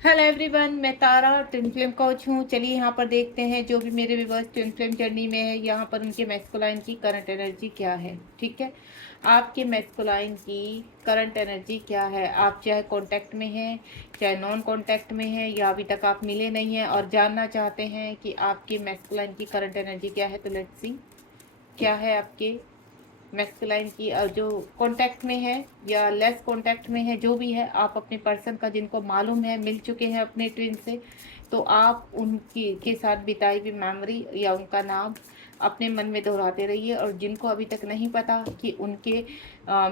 Hello everyone, मैं तारा twin flame coach हूँ। चलिए यहाँ पर देखते हैं जो भी मेरे व्यूअर्स ट्विन फ्लेम जर्नी में है, यहाँ पर उनके मैस्कुलाइन की करंट एनर्जी क्या है। ठीक है, आपके मैस्कुलाइन की करंट एनर्जी क्या है। आप चाहे कांटेक्ट में हैं, चाहे नॉन कांटेक्ट में हैं, या अभी तक आप मिले नहीं हैं और जानना चाहते हैं कि आपके मैस्कुलाइन की करंट एनर्जी क्या है, तो लेट्स सी क्या है आपके मैस्कुलाइन की। और जो कांटेक्ट में है या लेस कांटेक्ट में है, जो भी है, आप अपने पर्सन का जिनको मालूम है, मिल चुके हैं अपने ट्विन से, तो आप उनकी के साथ बिताई हुई मेमोरी या उनका नाम अपने मन में दोहराते रहिए। और जिनको अभी तक नहीं पता कि उनके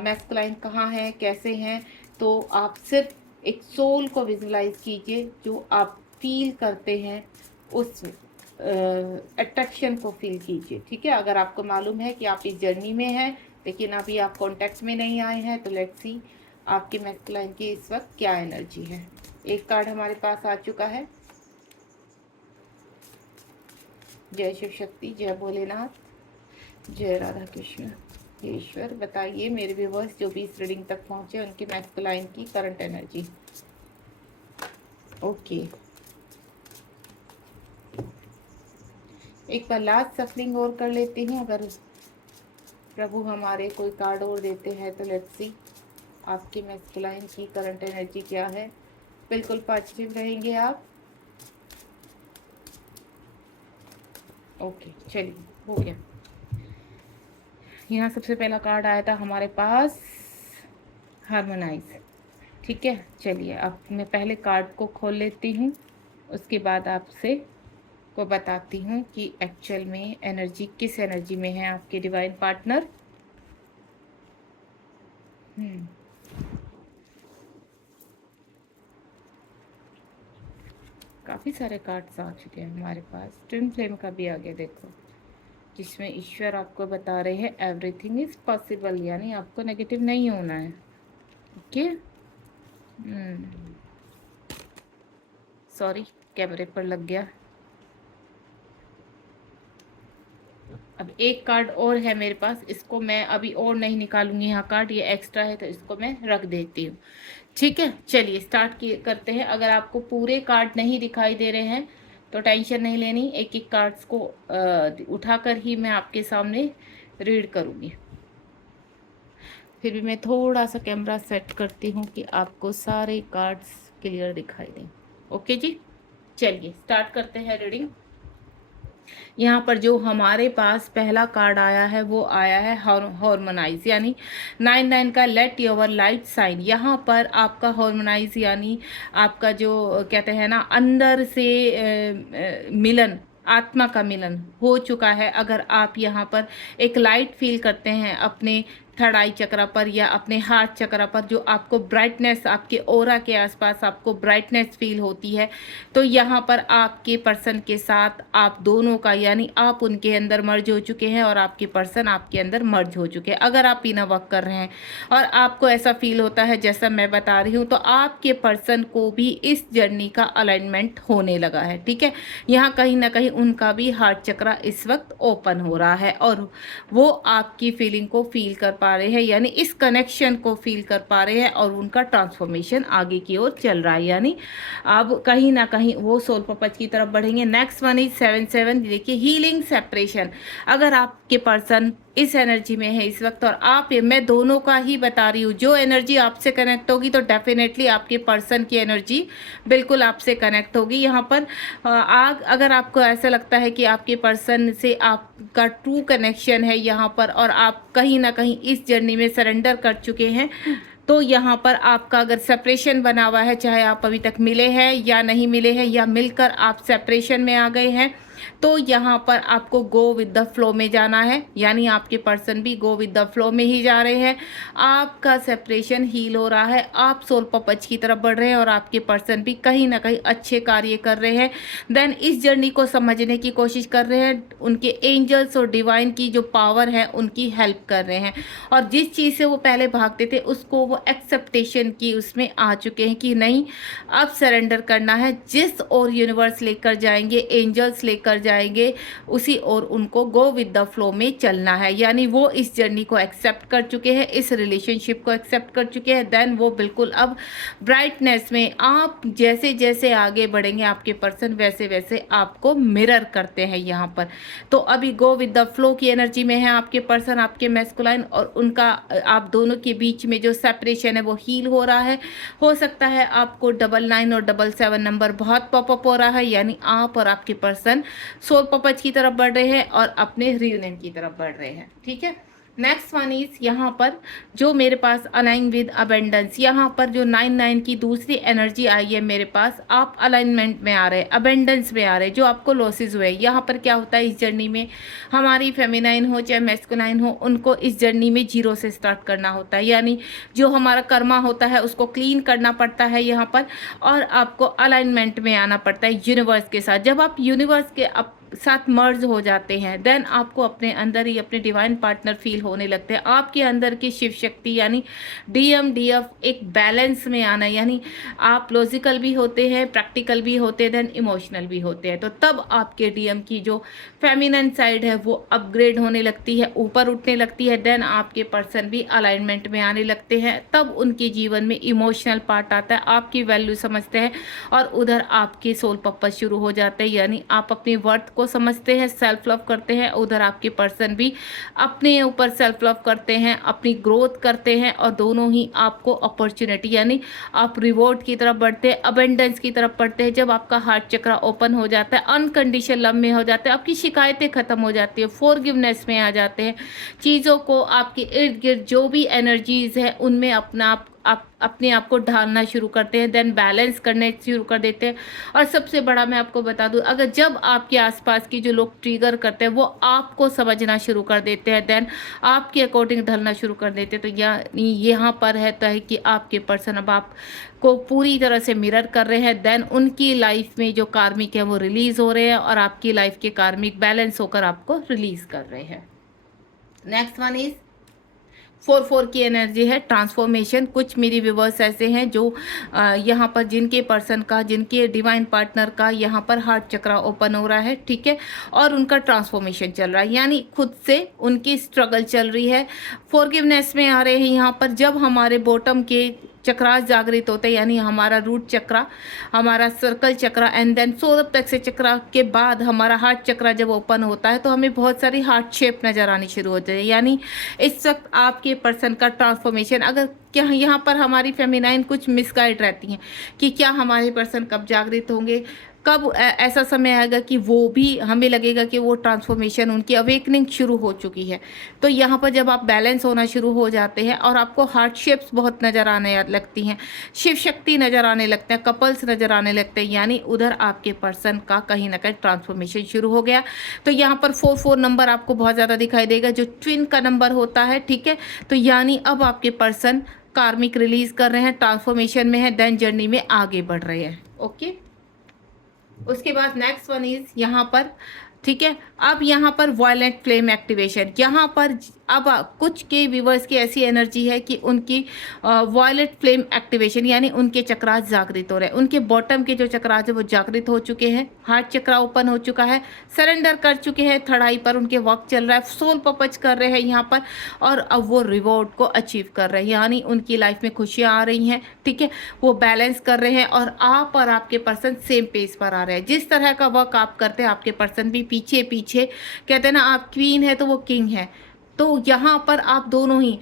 मैस्कुलाइन कहाँ है, कैसे हैं, तो आप सिर्फ एक सोल को विजुलाइज कीजिए, जो आप फील करते हैं उस अट्रैक्शन को फील कीजिए। ठीक है, अगर आपको मालूम है कि आप इस जर्नी में हैं लेकिन अभी आप कांटेक्ट में नहीं आए हैं, तो लेट्स सी आपके मैस्कुलाइन की इस वक्त क्या एनर्जी है। एक कार्ड हमारे पास आ चुका है। जय शिव शक्ति, जय भोलेनाथ, जय राधा कृष्ण, जय ईश्वर। बताइए मेरे व्यूअर्स जो भी इस रीडिंग तक पहुंचे, उनकी मैस्कुलाइन की करंट एनर्जी। ओके, एक बार लास्ट सफलिंग और कर लेती हूँ। अगर प्रभु हमारे कोई कार्ड और देते हैं तो लेट्स सी आपकी मैस्कुलाइन की करंट एनर्जी क्या है। बिल्कुल पॉजिटिव रहेंगे आप। ओके, चलिए हो गया। यहाँ सबसे पहला कार्ड आया था हमारे पास हार्मोनाइज। ठीक है, चलिए अब मैं पहले कार्ड को खोल लेती हूँ, उसके बाद आपसे को बताती हूँ कि एक्चुअल में एनर्जी किस एनर्जी में है आपके डिवाइन पार्टनर। काफ़ी सारे कार्ड्स आ चुके हैं हमारे पास। ट्विन फ्लेम का भी आ गया देखो, जिसमें ईश्वर आपको बता रहे हैं एवरीथिंग इज पॉसिबल, यानी आपको नेगेटिव नहीं होना है। ओके, सॉरी कैमरे पर लग गया। अब एक कार्ड और है मेरे पास, इसको मैं अभी और नहीं निकालूंगी। यहाँ कार्ड ये एक्स्ट्रा है तो इसको मैं रख देती हूँ। ठीक है, चलिए स्टार्ट करते हैं। अगर आपको पूरे कार्ड नहीं दिखाई दे रहे हैं तो टेंशन नहीं लेनी, एक एक कार्ड्स को उठाकर ही मैं आपके सामने रीड करूँगी। फिर भी मैं थोड़ा सा कैमरा सेट करती हूँ कि आपको सारे कार्ड्स क्लियर दिखाई दें। ओके जी, चलिए स्टार्ट करते हैं रीडिंग। यहाँ पर जो हमारे पास पहला कार्ड आया है वो आया है हार्मोनाइज, यानी 9 का लेट योर लाइट साइन। यहाँ पर आपका हार्मोनाइज यानी आपका जो कहते हैं ना अंदर से मिलन, आत्मा का मिलन हो चुका है। अगर आप यहाँ पर एक लाइट फील करते हैं अपने थर्ड आई चक्रा पर या अपने हार्ट चक्रा पर, जो आपको ब्राइटनेस, आपके ऑरा के आसपास आपको ब्राइटनेस फील होती है, तो यहाँ पर आपके पर्सन के साथ आप दोनों का, यानी आप उनके अंदर मर्ज हो चुके हैं और आपके पर्सन आपके अंदर मर्ज हो चुके हैं। अगर आप इनर वर्क कर रहे हैं और आपको ऐसा फील होता है जैसा मैं बता रही हूँ, तो आपके पर्सन को भी इस जर्नी का अलाइनमेंट होने लगा है। ठीक है, यहाँ कहीं ना कहीं उनका भी हार्ट चक्रा इस वक्त ओपन हो रहा है और वो आपकी फीलिंग को फील कर पा रहे हैं, यानी इस कनेक्शन को फील कर पा रहे हैं और उनका ट्रांसफॉर्मेशन आगे की ओर चल रहा है, यानी अब कहीं ना कहीं वो सोल पर्पज की तरफ बढ़ेंगे। नेक्स्ट वन इज 7 देखिए, हीलिंग सेपरेशन। अगर आपके पर्सन इस एनर्जी में है इस वक्त और आप, मैं दोनों का ही बता रही हूँ, जो एनर्जी आपसे कनेक्ट होगी तो डेफिनेटली आपके पर्सन की एनर्जी बिल्कुल आपसे कनेक्ट होगी। यहाँ पर अगर आपको ऐसा लगता है कि आपके पर्सन से आपका ट्रू कनेक्शन है यहाँ पर और आप कहीं ना कहीं इस जर्नी में सरेंडर कर चुके हैं, तो यहाँ पर आपका अगर सेपरेशन बना हुआ है, चाहे आप अभी तक मिले हैं या नहीं मिले हैं या मिलकर आप सेपरेशन में आ गए हैं, तो यहाँ पर आपको गो विद द फ्लो में जाना है, यानी आपके पर्सन भी गो विद द फ्लो में ही जा रहे हैं। आपका सेपरेशन हील हो रहा है, आप सोल पर्पज की तरफ बढ़ रहे हैं और आपके पर्सन भी कहीं ना कहीं अच्छे कार्य कर रहे हैं। देन इस जर्नी को समझने की कोशिश कर रहे हैं, उनके एंजल्स और डिवाइन की जो पावर है उनकी हेल्प कर रहे हैं, और जिस चीज़ से वो पहले भागते थे उसको वो एक्सेप्टेशन की उसमें आ चुके हैं कि नहीं, अब सरेंडर करना है। जिस और यूनिवर्स लेकर जाएंगे, एंजल्स लेकर लेकर जाएंगे उसी और उनको गो विद द फ्लो में चलना है। यानी वो इस जर्नी को एक्सेप्ट कर चुके हैं, इस रिलेशनशिप को एक्सेप्ट कर चुके हैं। देन वो बिल्कुल अब ब्राइटनेस में, आप जैसे जैसे आगे बढ़ेंगे आपके पर्सन वैसे वैसे आपको मिरर करते हैं यहाँ पर। तो अभी गो विद द फ्लो की एनर्जी में है आपके पर्सन, आपके मैस्कुलाइन, और उनका आप दोनों के बीच में जो सेपरेशन है वो हील हो रहा है। हो सकता है आपको 99 और 77 नंबर बहुत पॉपअप हो रहा है, यानी आप और आपके पर्सन सोल पर्पज की तरफ बढ़ रहे हैं और अपने रियूनियन की तरफ बढ़ रहे हैं। ठीक है, नेक्स्ट वन इज यहाँ पर जो मेरे पास अलाइन विद अबेंडेंस, यहाँ पर जो 99 की दूसरी एनर्जी आई है मेरे पास, आप अलाइनमेंट में आ रहे हैं, अबेंडेंस में आ रहे हैं। जो आपको लॉसेज हुए, यहाँ पर क्या होता है इस जर्नी में, हमारी फेमिनाइन हो चाहे मैस्कुलाइन हो, उनको इस जर्नी में जीरो से स्टार्ट करना होता है। यानी जो हमारा कर्मा होता है उसको क्लीन करना पड़ता है यहाँ पर, और आपको अलाइनमेंट में आना पड़ता है यूनिवर्स के साथ। जब आप यूनिवर्स के साथ मर्ज हो जाते हैं देन आपको अपने अंदर ही अपने डिवाइन पार्टनर फील होने लगते हैं। आपके अंदर की शिव शक्ति यानी डीएम डीएफ एक बैलेंस में आना, यानी आप लॉजिकल भी होते हैं, प्रैक्टिकल भी होते हैं, देन इमोशनल भी होते हैं। तो तब आपके डीएम की जो फेमिनिन साइड है वो अपग्रेड होने लगती है, ऊपर उठने लगती है। देन आपके पर्सन भी अलाइनमेंट में आने लगते हैं, तब उनके जीवन में इमोशनल पार्ट आता है, आपकी वैल्यू समझते हैं और उधर आपके सोल पर्पस शुरू हो जाते हैं। यानी आप अपनी वर्थ को समझते हैं, सेल्फ लव करते हैं, उधर आपके पर्सन भी अपने ऊपर सेल्फ लव करते हैं, अपनी ग्रोथ करते हैं, और दोनों ही आपको अपॉर्चुनिटी यानी आप रिवॉर्ड की तरफ बढ़ते हैं, अबेंडेंस की तरफ बढ़ते हैं। जब आपका हार्ट चक्र ओपन हो जाता है, अनकंडीशनल लव में हो जाता है, आपकी शिकायतें खत्म हो जाती है, फॉरगिवनेस में आ जाते हैं, चीज़ों को आपके इर्द गिर्द जो भी एनर्जीज है उनमें आप अपने आप को ढालना शुरू करते हैं, देन बैलेंस करने शुरू कर देते हैं। और सबसे बड़ा मैं आपको बता दूं, अगर जब आपके आसपास की जो लोग ट्रिगर करते हैं वो आपको समझना शुरू कर देते हैं, देन आपके अकॉर्डिंग ढलना शुरू कर देते हैं, तो यहाँ पर है तो है कि आपके पर्सन अब आपको पूरी तरह से मिरर कर रहे हैं। देन उनकी लाइफ में जो कार्मिक है वो रिलीज हो रहे हैं और आपकी लाइफ के कार्मिक बैलेंस होकर आपको रिलीज कर रहे हैं। नेक्स्ट वन इज 4-4 की एनर्जी है ट्रांसफॉर्मेशन। कुछ मेरी व्यूवर्स ऐसे हैं जो यहाँ पर जिनके पर्सन का, जिनके डिवाइन पार्टनर का यहाँ पर हार्ट चक्र ओपन हो रहा है, ठीक है, और उनका ट्रांसफॉर्मेशन चल रहा है, यानी खुद से उनकी स्ट्रगल चल रही है, फॉरगिवनेस में आ रहे हैं। यहाँ पर जब हमारे बॉटम के चक्रास जागृत होते हैं, यानी हमारा रूट चक्रा, हमारा sacral chakra and then solar plexus chakra के बाद हमारा हार्ट चक्रा जब ओपन होता है तो हमें बहुत सारी हार्ट शेप नज़र आनी शुरू होती है। यानी इस वक्त आपके पर्सन का ट्रांसफॉर्मेशन, अगर क्या यहाँ पर हमारी फेमिनाइन कुछ मिसगाइड रहती हैं कि क्या हमारे पर्सन कब जागृत होंगे, कब ऐसा समय आएगा कि वो भी हमें लगेगा कि वो ट्रांसफॉर्मेशन, उनकी अवेकनिंग शुरू हो चुकी है। तो यहाँ पर जब आप बैलेंस होना शुरू हो जाते हैं और आपको हार्ट शेप्स बहुत नज़र आने लगती हैं, शिव शक्ति नज़र आने लगते हैं, कपल्स नज़र आने लगते हैं, यानी उधर आपके पर्सन का कहीं ना कहीं ट्रांसफॉर्मेशन शुरू हो गया। तो यहाँ पर 4-4 नंबर आपको बहुत ज़्यादा दिखाई देगा जो ट्विन का नंबर होता है, ठीक है। तो यानी अब आपके पर्सन कार्मिक रिलीज कर रहे हैं, ट्रांसफॉर्मेशन में है, देन जर्नी में आगे बढ़ रहे हैं। ओके, उसके बाद नेक्स्ट वन इज यहाँ पर, ठीक है, अब यहाँ पर वायलेंट फ्लेम एक्टिवेशन। यहाँ पर अब कुछ के व्यूवर्स की ऐसी एनर्जी है कि उनकी वायलेट फ्लेम एक्टिवेशन, यानी उनके चक्रास जागृत हो रहे हैं, उनके बॉटम के जो चक्रास है वो जागृत हो चुके हैं, हार्ट चक्रा ओपन हो चुका है, सरेंडर कर चुके हैं, थर्ड आई पर उनके वर्क चल रहा है, सोल पर्पज कर रहे हैं यहाँ पर, और अब वो रिवॉर्ड को अचीव कर रहे हैं, यानी उनकी लाइफ में खुशियाँ आ रही हैं, ठीक है, वो बैलेंस कर रहे हैं और आप और आपके पर्सन सेम पेज पर आ रहे हैं। जिस तरह का वर्क आप करते हैं आपके पर्सन भी पीछे पीछे, कहते हैं ना आप क्वीन है तो वो किंग है, तो यहाँ पर आप दोनों ही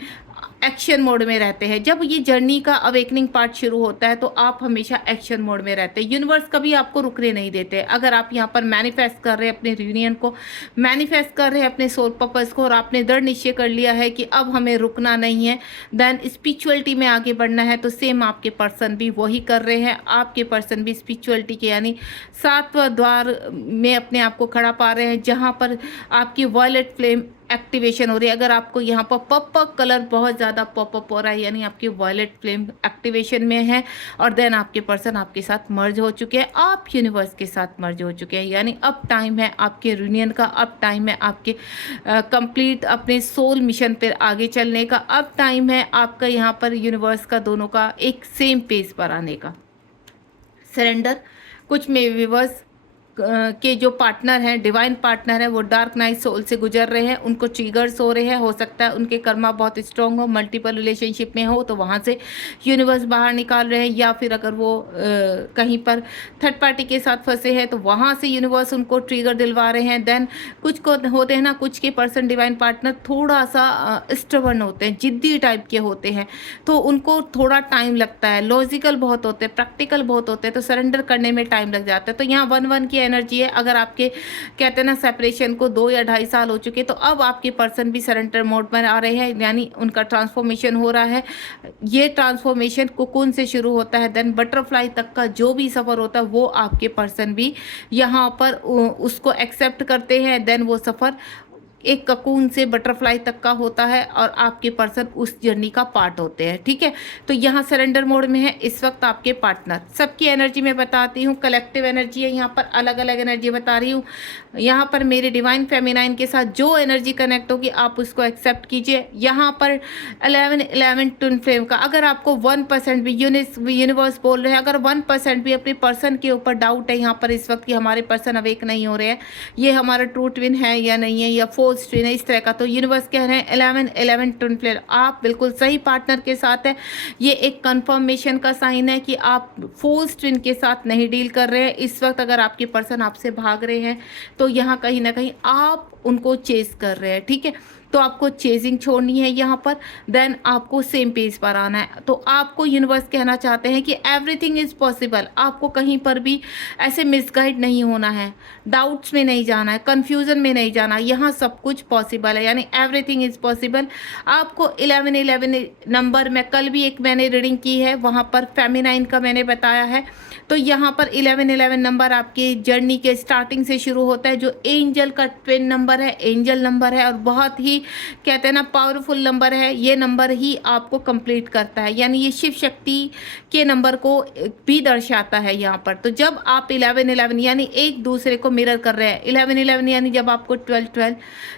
एक्शन मोड में रहते हैं। जब ये जर्नी का अवेकनिंग पार्ट शुरू होता है तो आप हमेशा एक्शन मोड में रहते हैं, यूनिवर्स कभी आपको रुकने नहीं देते। अगर आप यहाँ पर मैनिफेस्ट कर रहे हैं अपने रियूनियन को, मैनिफेस्ट कर रहे हैं अपने सोल पर्पस को, और आपने दृढ़ निश्चय कर लिया है कि अब हमें रुकना नहीं है, देन स्पिरिचुअलिटी में आगे बढ़ना है, तो सेम आपके पर्सन भी वही कर रहे हैं। आपके पर्सन भी स्पिरिचुअलिटी के यानी 7वां द्वार में अपने आप को खड़ा पा रहे हैं, जहाँ पर आपकी वायलेट फ्लेम एक्टिवेशन हो रही है। अगर आपको यहाँ पर पर्पल कलर बहुत ज़्यादा पॉपअप हो रहा है, यानी आपकी वायलेट फ्लेम एक्टिवेशन में है, और देन आपके पर्सन आपके साथ मर्ज हो चुके हैं, आप यूनिवर्स के साथ मर्ज हो चुके हैं, यानी अब टाइम है आपके यूनियन का, अब टाइम है आपके कंप्लीट अपने सोल मिशन पर आगे चलने का, अब टाइम है आपका यहाँ पर यूनिवर्स का दोनों का एक सेम पेज पर आने का। सरेंडर, कुछ में व्यूवर्स के जो पार्टनर हैं, डिवाइन पार्टनर है, वो डार्क नाइट सोल से गुजर रहे हैं, उनको ट्रिगर्स हो रहे हैं। हो सकता है उनके कर्मा बहुत स्ट्रांग हो, मल्टीपल रिलेशनशिप में हो, तो वहाँ से यूनिवर्स बाहर निकाल रहे हैं, या फिर अगर वो कहीं पर थर्ड पार्टी के साथ फंसे हैं तो वहाँ से यूनिवर्स उनको ट्रिगर दिलवा रहे हैं। देन कुछ को होते हैं ना, कुछ के पर्सन डिवाइन पार्टनर थोड़ा सा स्टबर्न होते हैं, जिद्दी टाइप के होते हैं, तो उनको थोड़ा टाइम लगता है। लॉजिकल बहुत होते हैं, प्रैक्टिकल बहुत होते हैं, तो सरेंडर करने में टाइम लग जाता है। तो यहाँ 1-1 की एनर्जी है। अगर आपके कहते हैं ना सेपरेशन को 2 या 2.5 साल हो चुके, तो अब आपके पर्सन भी सरेंडर मोड में आ रहे हैं, यानी उनका ट्रांसफॉर्मेशन हो रहा है। ये ट्रांसफॉर्मेशन कोकून से शुरू होता है, देन बटरफ्लाई तक का जो भी सफ़र होता है वो आपके पर्सन भी यहाँ पर उसको एक्सेप्ट करते हैं। देन वो सफ़र एक ककून से बटरफ्लाई तक का होता है और आपके पर्सन उस जर्नी का पार्ट होते हैं। ठीक है, तो यहाँ सरेंडर मोड में है इस वक्त आपके पार्टनर। सबकी एनर्जी मैं बताती हूँ, कलेक्टिव एनर्जी है, यहाँ पर अलग अलग एनर्जी बता रही हूँ। यहाँ पर मेरे डिवाइन फेमिनाइन के साथ जो एनर्जी कनेक्ट होगी आप उसको एक्सेप्ट कीजिए। यहाँ पर 11-11 ट्विन फ्लेम का, अगर आपको 1% भी यूनिवर्स बोल रहे हैं, अगर 1% भी अपने पर्सन के ऊपर डाउट है यहाँ पर इस वक्त कि हमारे पर्सन अवेक नहीं हो रहे हैं, ये हमारा ट्रू ट्विन है या नहीं है, या फोर्स ट्विन है, इस तरह का, तो यूनिवर्स कह रहे हैं 11-11 ट्विन फ्लेम, आप बिल्कुल सही पार्टनर के साथ है। ये एक कंफर्मेशन का साइन है कि आप फोर्स ट्विन के साथ नहीं डील कर रहे हैं इस वक्त। अगर आपके पर्सन आपसे भाग रहे हैं तो यहाँ कहीं ना कहीं आप उनको चेस कर रहे हैं। ठीक है, तो आपको चेजिंग छोड़नी है यहाँ पर, देन आपको सेम पेज पर आना है। तो आपको यूनिवर्स कहना चाहते हैं कि एवरीथिंग इज़ पॉसिबल। आपको कहीं पर भी ऐसे मिसगाइड नहीं होना है, डाउट्स में नहीं जाना है, कन्फ्यूज़न में नहीं जाना, यहाँ सब कुछ पॉसिबल है, यानी एवरीथिंग इज़ पॉसिबल। आपको 11-11 नंबर में कल भी एक मैंने रीडिंग की है, वहाँ पर फेमिनाइन का मैंने बताया है। तो यहाँ पर 11-11 नंबर आपकी जर्नी के स्टार्टिंग से शुरू होता है, जो एंजल का ट्विन नंबर है, एंजल नंबर है, और बहुत ही कहते हैं ना पावरफुल नंबर है। ये नंबर ही आपको कंप्लीट करता है, यानी ये शिव शक्ति के नंबर को भी दर्शाता है यहाँ पर। तो जब आप 11-11 यानी एक दूसरे को मिरर कर रहे हैं, 11-11 यानी जब आपको 12-12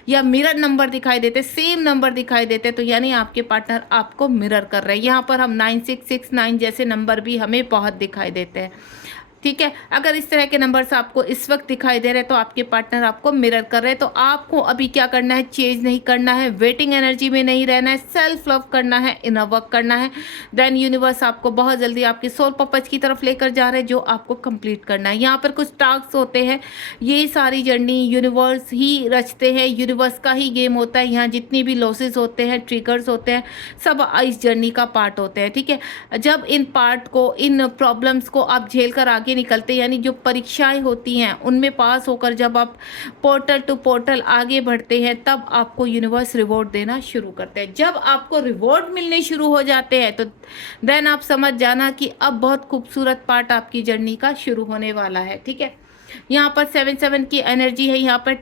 या मिरर नंबर दिखाई देते, सेम नंबर दिखाई देते, तो यानी आपके पार्टनर आपको मिरर कर रहे हैं। यहाँ पर हम 9669 जैसे नंबर भी हमें बहुत दिखाई देते हैं। ठीक है, अगर इस तरह के नंबर्स आपको इस वक्त दिखाई दे रहे हैं तो आपके पार्टनर आपको मिरर कर रहे हैं। तो आपको अभी क्या करना है, चेंज नहीं करना है, वेटिंग एनर्जी में नहीं रहना है, सेल्फ लव करना है, इनर वर्क करना है। देन यूनिवर्स आपको बहुत जल्दी आपके सोल पर्पस की तरफ लेकर जा रहे हैं, जो आपको कंप्लीट करना है। यहाँ पर कुछ टास्क होते हैं, ये सारी जर्नी यूनिवर्स ही रचते हैं, यूनिवर्स का ही गेम होता है। यहाँ जितनी भी लॉसेस होते हैं, ट्रिगर्स होते हैं, सब इस जर्नी का पार्ट होते हैं। ठीक है, जब इन पार्ट को, इन प्रॉब्लम्स को आप झेल कर आगे निकलते हैं, यानी जो परीक्षाएं होती हैं उनमें पास होकर जब आप पोर्टल टू पोर्टल आगे बढ़ते हैं, तब आपको यूनिवर्स रिवॉर्ड देना शुरू करते हैं। जब आपको रिवॉर्ड मिलने शुरू हो जाते हैं तो देन आप समझ जाना कि अब बहुत खूबसूरत पार्ट आपकी जर्नी का शुरू होने वाला है। ठीक है, यहाँ पर 7-7 की एनर्जी है यहाँ पर।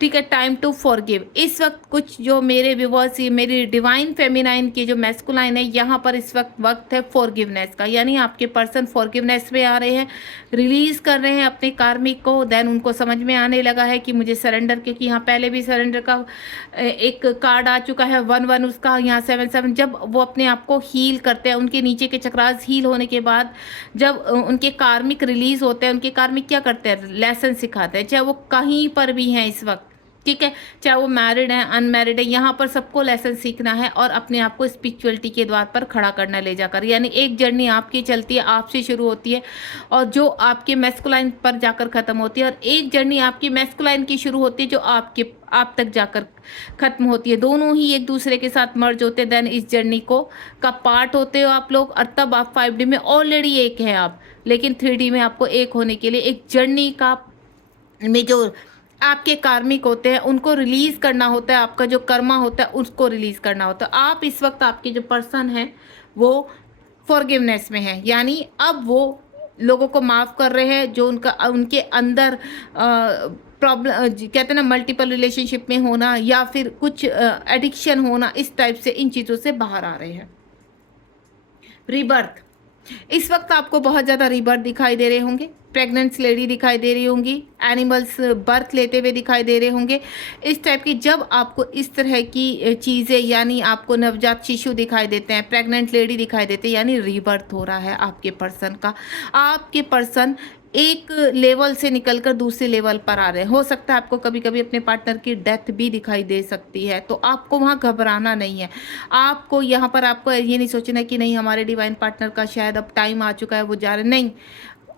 ठीक है, टाइम टू फॉरगिव। इस वक्त कुछ जो मेरे व्यूअर्स, मेरी डिवाइन फेमिनाइन की जो मैस्कुलाइन है, यहाँ पर इस वक्त है फॉरगिवनेस का, यानी आपके पर्सन फॉरगिवनेस में आ रहे हैं, रिलीज कर रहे हैं अपने कार्मिक को। देन उनको समझ में आने लगा है कि मुझे सरेंडर, क्योंकि यहाँ पहले भी सरेंडर का एक कार्ड आ चुका है 1-1 उसका, यहाँ 7-7। जब वो अपने आप को हील करते हैं, उनके नीचे के चक्रास हील होने के बाद जब उनके कार्मिक रिलीज होते हैं, उनके कार्मिक क्या करते हैं, लेसन सिखाते हैं, चाहे वो कहीं पर भी हैं इस वक्त। ठीक है, चाहे वो मैरिड है, अनमैरिड है, यहाँ पर सबको लेसन सीखना है और अपने आप को स्पिरिचुअलिटी के द्वार पर खड़ा करना ले जाकर। यानी एक जर्नी आपकी चलती है, आपसे शुरू होती है और जो आपके मैस्कुलाइन पर जाकर ख़त्म होती है, और एक जर्नी आपकी मैस्कुलाइन की शुरू होती है जो आप तक जाकर ख़त्म होती है। दोनों ही एक दूसरे के साथ मर्ज होते हैं, देन इस जर्नी को का पार्ट होते हो आप लोग। और तब आप 5D में ऑलरेडी एक है आप, लेकिन 3D में आपको एक होने के लिए एक जर्नी का में जो आपके कार्मिक होते हैं उनको रिलीज़ करना होता है, आपका जो कर्मा होता है उसको रिलीज़ करना होता है। आप इस वक्त आपके जो पर्सन हैं वो फॉरगिवनेस में है, यानी अब वो लोगों को माफ़ कर रहे हैं जो उनके अंदर प्रॉब्लम कहते हैं ना, मल्टीपल रिलेशनशिप में होना या फिर कुछ एडिक्शन होना, इस टाइप से इन चीज़ों से बाहर आ रहे हैं। रीबर्थ, इस वक्त आपको बहुत ज़्यादा रीबर्थ दिखाई दे रहे होंगे, प्रेग्नेंट लेडी दिखाई दे रही होंगी, एनिमल्स बर्थ लेते हुए दिखाई दे रहे होंगे, इस टाइप की। जब आपको इस तरह की चीज़ें, यानी आपको नवजात शिशु दिखाई देते हैं, प्रेग्नेंट लेडी दिखाई देते हैं, यानी रीबर्थ हो रहा है आपके पर्सन का। आपके पर्सन एक लेवल से निकलकर दूसरे लेवल पर आ रहे हैं। हो सकता है आपको कभी कभी अपने पार्टनर की डेथ भी दिखाई दे सकती है, तो आपको वहाँ घबराना नहीं है। आपको यहाँ पर आपको ये नहीं सोचना है कि नहीं हमारे डिवाइन पार्टनर का शायद अब टाइम आ चुका है, वो जा रहे, नहीं।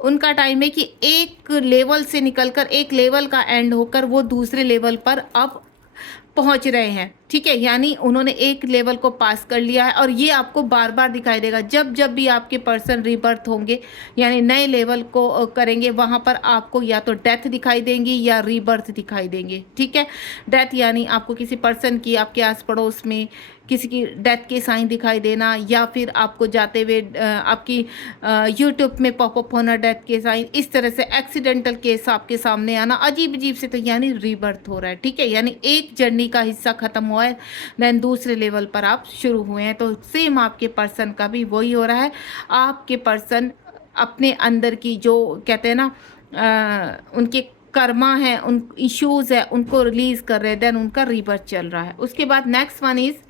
उनका टाइम है कि एक लेवल से निकलकर, एक लेवल का एंड होकर वो दूसरे लेवल पर अब पहुंच रहे हैं, ठीक है। यानी उन्होंने एक लेवल को पास कर लिया है, और ये आपको बार बार दिखाई देगा जब जब भी आपके पर्सन रीबर्थ होंगे, यानी नए लेवल को करेंगे, वहां पर आपको या तो डेथ दिखाई देंगी या रीबर्थ दिखाई देंगे, ठीक है। डेथ यानी आपको किसी पर्सन की, आपके आस पड़ोस में किसी की डेथ के साइन दिखाई देना, या फिर आपको जाते हुए आपकी यूट्यूब में पॉपअप होना डेथ के साइन, इस तरह से एक्सीडेंटल केस आपके सामने आना अजीब अजीब से, तो यानी रीबर्थ हो रहा है, ठीक है। यानी एक जर्नी का हिस्सा खत्म हुआ है, देन दूसरे लेवल पर आप शुरू हुए हैं। तो सेम आपके पर्सन का भी वही हो रहा है। आपके पर्सन अपने अंदर की जो कहते हैं ना उनके कर्मा है, उन इश्यूज है, उनको रिलीज कर रहे हैं, देन उनका रीबर्थ चल रहा है। उसके बाद नेक्स्ट वन इज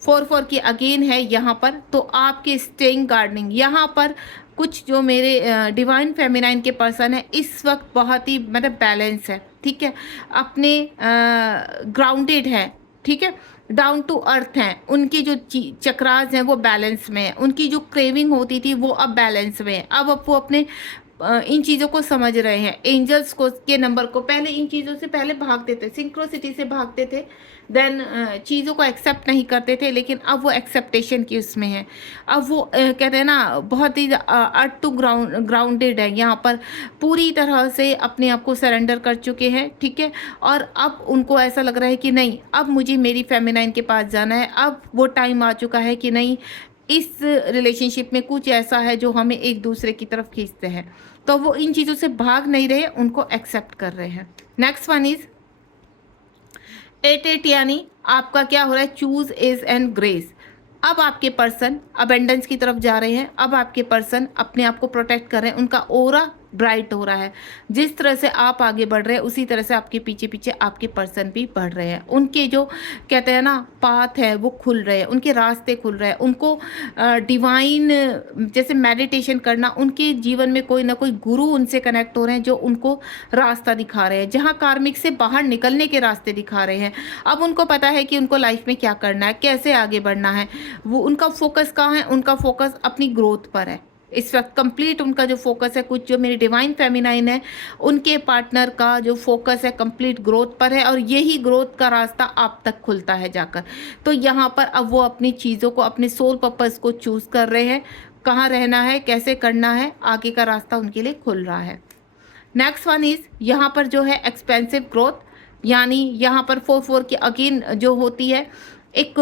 4 की अगेन है यहाँ पर, तो आपके स्टेइंग गार्डनिंग, यहाँ पर कुछ जो मेरे डिवाइन फेमिनाइन के पर्सन है इस वक्त बहुत ही मतलब बैलेंस है, ठीक है। अपने ग्राउंडेड है, ठीक है, डाउन टू अर्थ हैं। उनकी जो चक्रास हैं वो बैलेंस में है। उनकी जो क्रेविंग होती थी वो अब बैलेंस में है। अब वो अपने इन चीज़ों को समझ रहे हैं। एंजल्स को के नंबर को, पहले इन चीज़ों से पहले भागते थे, सिंक्रोसिटी से भागते थे, देन चीज़ों को एक्सेप्ट नहीं करते थे, लेकिन अब वो एक्सेप्टेशन की उसमें है। अब वो कहते हैं ना बहुत ही अर्थ टू ग्राउंडेड है, यहाँ पर पूरी तरह से अपने आप को सरेंडर कर चुके हैं, ठीक है। और अब उनको ऐसा लग रहा है कि नहीं, अब मुझे मेरी फेमिनाइन के पास जाना है, अब वो टाइम आ चुका है कि नहीं, इस रिलेशनशिप में कुछ ऐसा है जो हमें एक दूसरे की तरफ खींचते हैं। तो वो इन चीज़ों से भाग नहीं रहे, उनको एक्सेप्ट कर रहे हैं। नेक्स्ट वन इज 8 यानी आपका क्या हो रहा है, चूज इज एंड ग्रेस। अब आपके पर्सन अबेंडेंस की तरफ जा रहे हैं। अब आपके पर्सन अपने आप को प्रोटेक्ट कर रहे हैं, उनका ओरा ब्राइट हो रहा है। जिस तरह से आप आगे बढ़ रहे हैं उसी तरह से आपके पीछे पीछे आपके पर्सन भी बढ़ रहे हैं। उनके जो कहते हैं ना पाथ है वो खुल रहे हैं, उनके रास्ते खुल रहे हैं। उनको डिवाइन जैसे मेडिटेशन करना, उनके जीवन में कोई ना कोई गुरु उनसे कनेक्ट हो रहे हैं जो उनको रास्ता दिखा रहे हैं, जहाँ कार्मिक से बाहर निकलने के रास्ते दिखा रहे हैं। अब उनको पता है कि उनको लाइफ में क्या करना है, कैसे आगे बढ़ना है। वो उनका फोकस कहाँ है, उनका फोकस अपनी ग्रोथ पर है इस वक्त। कंप्लीट उनका जो फोकस है, कुछ जो मेरी डिवाइन फेमिनाइन है उनके पार्टनर का जो फोकस है कंप्लीट ग्रोथ पर है, और यही ग्रोथ का रास्ता आप तक खुलता है जाकर। तो यहाँ पर अब वो अपनी चीज़ों को, अपने सोल पर्पस को चूज कर रहे हैं, कहाँ रहना है, कैसे करना है, आगे का रास्ता उनके लिए खुल रहा है। नेक्स्ट वन इज यहाँ पर जो है एक्सपेंसिव ग्रोथ, यानी यहाँ पर 4 की अगेन जो होती है एक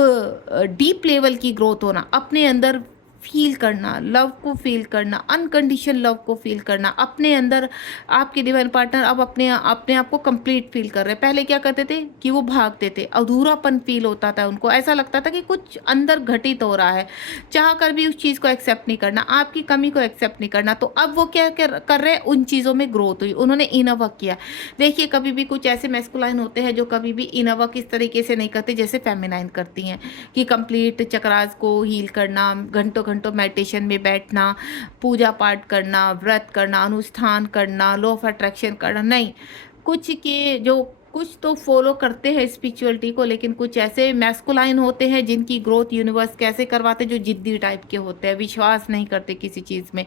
डीप लेवल की ग्रोथ होना, अपने अंदर फील करना, लव को फील करना, अनकंडीशन लव को फील करना अपने अंदर। आपके डिवाइन पार्टनर अब अपने आप को कंप्लीट फील कर रहे हैं। पहले क्या करते थे कि वो भागते थे, अधूरापन फील होता था उनको, ऐसा लगता था कि कुछ अंदर घटित हो रहा है, चाह कर भी उस चीज़ को एक्सेप्ट नहीं करना, आपकी कमी को एक्सेप्ट नहीं करना। तो अब वो क्या कर रहे हैं, उन चीज़ों में ग्रोथ हुई, उन्होंने इनर वर्क किया। देखिए कभी भी कुछ ऐसे मैस्कुलाइन होते हैं जो कभी भी इनर वर्क इस तरीके से नहीं करते जैसे फेमिनाइन करती हैं, कि कंप्लीट चक्रास को हील करना, घंटों घंटों मेडिटेशन में बैठना, पूजा पाठ करना, व्रत करना, अनुष्ठान करना, लॉ ऑफ अट्रैक्शन करना, नहीं। कुछ के जो कुछ तो फॉलो करते हैं स्पिरिचुअलिटी को, लेकिन कुछ ऐसे मैस्कुलाइन होते हैं जिनकी ग्रोथ यूनिवर्स कैसे करवाते, जो जिद्दी टाइप के होते हैं, विश्वास नहीं करते किसी चीज़ में,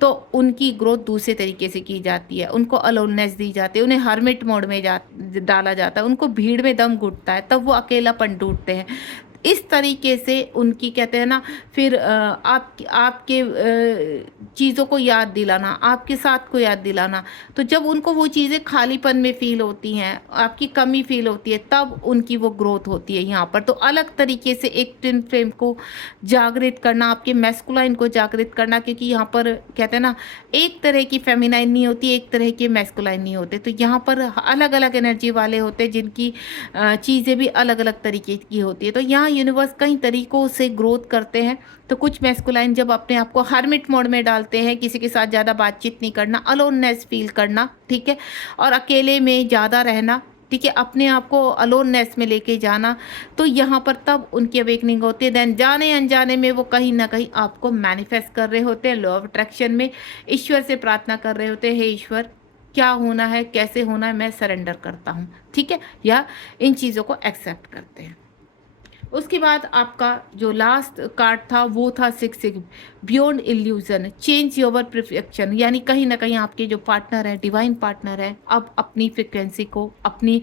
तो उनकी ग्रोथ दूसरे तरीके से की जाती है। उनको अलोननेस दी जाती है, उन्हें हर्मिट मोड में डाला जाता है, उनको भीड़ में दम घुटता है, तब वो अकेलापन ढूंढते हैं। इस तरीके से उनकी कहते हैं ना, फिर आपके चीज़ों को याद दिलाना, आपके साथ को याद दिलाना। तो जब उनको वो चीज़ें खालीपन में फील होती हैं, आपकी कमी फील होती है, तब उनकी वो ग्रोथ होती है यहाँ पर। तो अलग तरीके से एक ट्विन फ्लेम को जागृत करना, आपके मैस्कुलाइन को जागृत करना, क्योंकि यहाँ पर कहते हैं ना एक तरह की फेमिनाइन नहीं होती, एक तरह के मैस्कुलाइन नहीं होते। तो यहाँ पर अलग अलग एनर्जी वाले होते हैं जिनकी चीज़ें भी अलग अलग तरीके की होती है। तो यहाँ यूनिवर्स कई तरीकों से ग्रोथ करते हैं। तो कुछ मैस्कुलाइन जब अपने आप को हर्मिट मोड में डालते हैं, किसी के साथ ज़्यादा बातचीत नहीं करना, अलोननेस फील करना, ठीक है, और अकेले में ज़्यादा रहना, ठीक है, अपने आप को अलोननेस में लेके जाना, तो यहाँ पर तब उनकी अवेकनिंग होती है। देन जाने अनजाने में वो कहीं ना कहीं आपको मैनिफेस्ट कर रहे होते हैं, लॉ ऑफ अट्रैक्शन में ईश्वर से प्रार्थना कर रहे होते हैं, हे ईश्वर क्या होना है, कैसे होना है, मैं सरेंडर करता हूँ। ठीक है, या इन चीज़ों को एक्सेप्ट करते हैं। उसके बाद आपका जो लास्ट कार्ड था वो था 6 beyond illusion, change your perfection, यानी कहीं ना कहीं आपके जो पार्टनर है, डिवाइन पार्टनर है, अब अपनी फ्रिक्वेंसी को, अपनी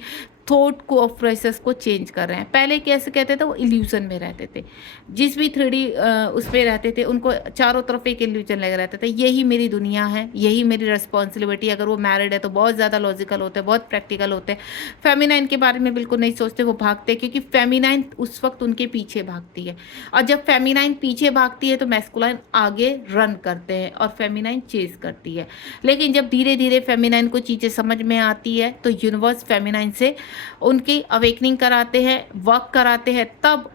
थॉट को और प्रोसेस को चेंज कर रहे हैं। पहले कैसे कहते थे, वो इल्यूजन में रहते थे, जिस भी 3D उसमें रहते थे उनको चारों तरफ एक इल्यूजन लगे रहता था, यही मेरी दुनिया है, यही मेरी रिस्पॉन्सिबिलिटी। अगर वो मैरिड है तो बहुत ज़्यादा लॉजिकल होते हैं, बहुत प्रैक्टिकल होते हैं, फेमिनाइन के बारे में बिल्कुल नहीं सोचते, वो भागते, क्योंकि फेमिनाइन उस वक्त उनके पीछे भागती है, और जब फेमिनाइन पीछे भागती है तो मैस्कुलाइन आगे रन करते हैं और फेमिनाइन चेज करती है। लेकिन जब धीरे धीरे फेमिनाइन को चीज़ें समझ में आती है तो यूनिवर्स फेमिनाइन से उनकी अवेकनिंग कराते हैं, वर्क कराते हैं, तब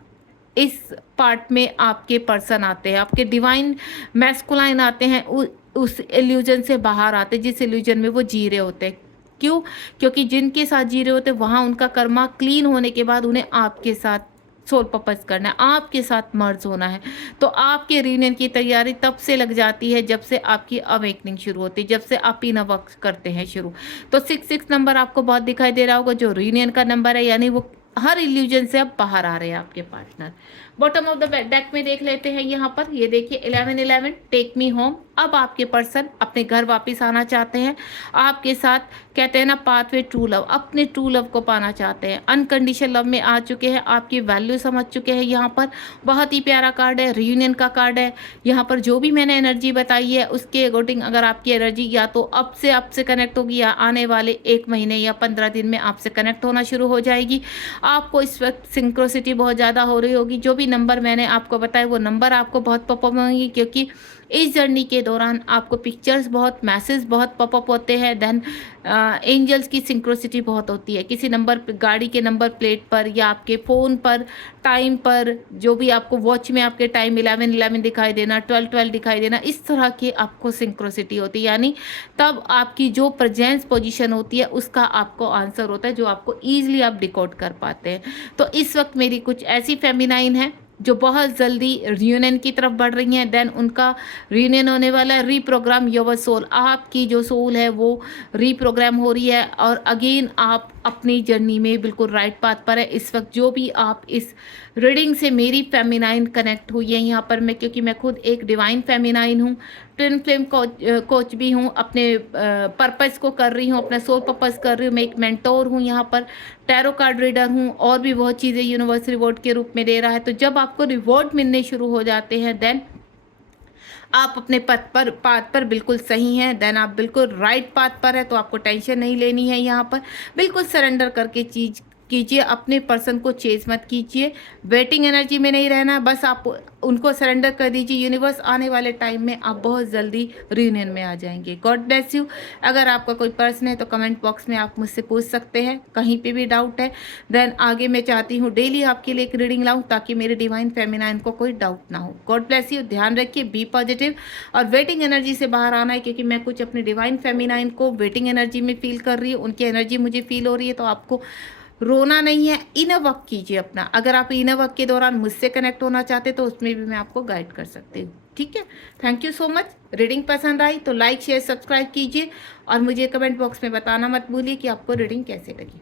इस पार्ट में आपके पर्सन आते हैं, आपके डिवाइन मैस्कुलाइन आते हैं, उस इल्यूजन से बाहर आते हैं जिस इल्यूजन में वो जी रहे होते हैं। क्यों? क्योंकि जिनके साथ जी रहे होते हैं वहाँ उनका कर्मा क्लीन होने के बाद उन्हें आपके साथ सोल पर्पस करना है, आपके साथ मर्ज होना है, तो आपके रियूनियन की तैयारी तब से लग जाती है जब से आपकी अवेकनिंग शुरू होती है, जब से आप इनर वर्क करते हैं शुरू। तो 6 नंबर आपको बहुत दिखाई दे रहा होगा, जो रियूनियन का नंबर है, यानी वो हर इल्यूजन से अब बाहर आ रहे हैं आपके partner. Bottom of the deck में देख लेते हैं, यहाँ पर ये देखिए 11 टेक मी होम। अब आपके पर्सन अपने घर वापस आना चाहते हैं आपके साथ, कहते हैं ना पाथवे ट्रू लव, अपने ट्रू लव को पाना चाहते हैं, अनकंडीशनल लव में आ चुके हैं, आपकी वैल्यू समझ चुके हैं। यहाँ पर बहुत ही प्यारा कार्ड है, रियूनियन का कार्ड है। यहाँ पर जो भी मैंने एनर्जी बताई है उसके अकॉर्डिंग अगर आपकी एनर्जी या तो अब से आपसे कनेक्ट होगी या आने वाले 1 महीने या 15 दिन में आपसे कनेक्ट होना शुरू हो जाएगी, आपको इस वक्त सिंक्रोसिटी बहुत ज़्यादा हो रही होगी। जो भी नंबर मैंने आपको बताया वो नंबर आपको बहुत पॉपअप होंगी, क्योंकि इस जर्नी के दौरान आपको पिक्चर्स बहुत, मैसेज बहुत पॉपअप होते हैं। देन एंजल्स की सिंक्रोसिटी बहुत होती है, किसी नंबर, गाड़ी के नंबर प्लेट पर या आपके फ़ोन पर, टाइम पर, जो भी आपको वॉच में आपके टाइम 11 दिखाई देना, 12 दिखाई देना, इस तरह की आपको सिंक्रोसिटी होती है। यानी तब आपकी जो प्रेजेंस पोजीशन होती है उसका आपको आंसर होता है, जो आपको ईजिली आप डिकोड कर पाते हैं। तो इस वक्त मेरी कुछ ऐसी फेमिनाइन है जो बहुत जल्दी रियूनियन की तरफ बढ़ रही हैं। देन उनका रियूनियन होने वाला है, रीप्रोग्राम योर सोल, आपकी जो सोल है वो रीप्रोग्राम हो रही है और अगेन आप अपनी जर्नी में बिल्कुल राइट पाथ पर है। इस वक्त जो भी आप इस रीडिंग से मेरी फेमिनाइन कनेक्ट हुई है यहाँ पर, मैं, क्योंकि मैं खुद एक डिवाइन फेमिनाइन हूँ, ट्विन फ्लेम कोच भी हूँ, अपने पर्पस को कर रही हूँ, अपना सोल पर्पस कर रही हूँ, मैं एक मेंटोर हूँ यहाँ पर, टैरो कार्ड रीडर हूँ, और भी बहुत चीज़ें यूनिवर्स रिवॉर्ड के रूप में दे रहा है। तो जब आपको रिवॉर्ड मिलने शुरू हो जाते हैं देन आप अपने पाथ पर बिल्कुल सही हैं, देन आप बिल्कुल राइट पाथ पर है, तो आपको टेंशन नहीं लेनी है। यहाँ पर बिल्कुल सरेंडर करके चीज कीजिए, अपने पर्सन को चेज मत कीजिए, वेटिंग एनर्जी में नहीं रहना, बस आप उनको सरेंडर कर दीजिए। यूनिवर्स आने वाले टाइम में आप बहुत जल्दी रियूनियन में आ जाएंगे। God bless you. अगर आपका कोई प्रश्न है तो कमेंट बॉक्स में आप मुझसे पूछ सकते हैं, कहीं पे भी डाउट है। देन आगे मैं चाहती हूँ डेली आपके लिए एक रीडिंग लाऊं ताकि मेरे डिवाइन फेमिनाइन को कोई डाउट ना हो। God bless you. ध्यान रखिए, बी पॉजिटिव, और वेटिंग एनर्जी से बाहर आना है, क्योंकि मैं कुछ अपने डिवाइन फेमिनाइन को वेटिंग एनर्जी में फील कर रही हूँ, उनकी एनर्जी मुझे फील हो रही है। तो आपको रोना नहीं है, इनर वर्क कीजिए अपना। अगर आप इनर वर्क के दौरान मुझसे कनेक्ट होना चाहते तो उसमें भी मैं आपको गाइड कर सकती हूँ। ठीक है, thank you so much. Reading पसंद आई तो लाइक शेयर सब्सक्राइब कीजिए, और मुझे कमेंट बॉक्स में बताना मत भूलिए कि आपको रीडिंग कैसे लगी।